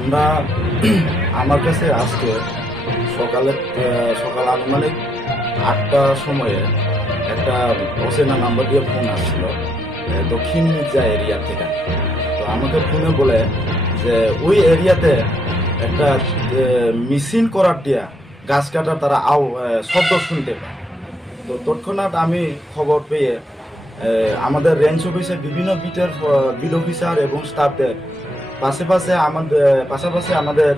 আমরা আমার কাছে আজকে সকাল আনুমানিক 8টার সময়ে একটা অচেনা নাম্বার দিয়ে ফোন আসছিল দক্ষিণ মির্জা এরিয়া থেকে। তো আমাকে ফোনে বলে যে ওই এরিয়াতে একটা মিসিং করার দিয়া গাছ কাটা তারা শব্দ শুনতে পায়। তো তৎক্ষণাৎ আমি খবর পেয়ে আমাদের রেঞ্জ অফিসে বিভিন্ন বিট অফিসার এবং স্টাফদের পাশাপাশি আমাদের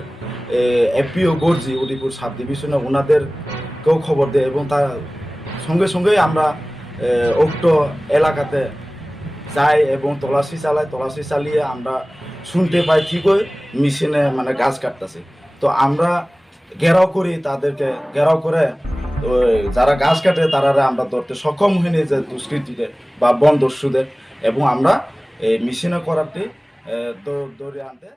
এপিও গর্জি উদিপুর সাব ডিভিশনে ওনাদেরকেও খবর দেয় এবং তার সঙ্গে সঙ্গেই আমরা উক্ত এলাকাতে যাই এবং তল্লাশি চালিয়ে আমরা শুনতে পাই ঠিকই মেশিনে মানে গাছ কাটতেছে। তো আমরা তাদেরকে ঘেরাও করে যারা গাছ কাটে তারা আমরা ধরতে সক্ষম হইনি, যে দুষ্কৃতীদের বা বন দস্যুদের, এবং আমরা এই মেশিনে করারটি ধরে আনতে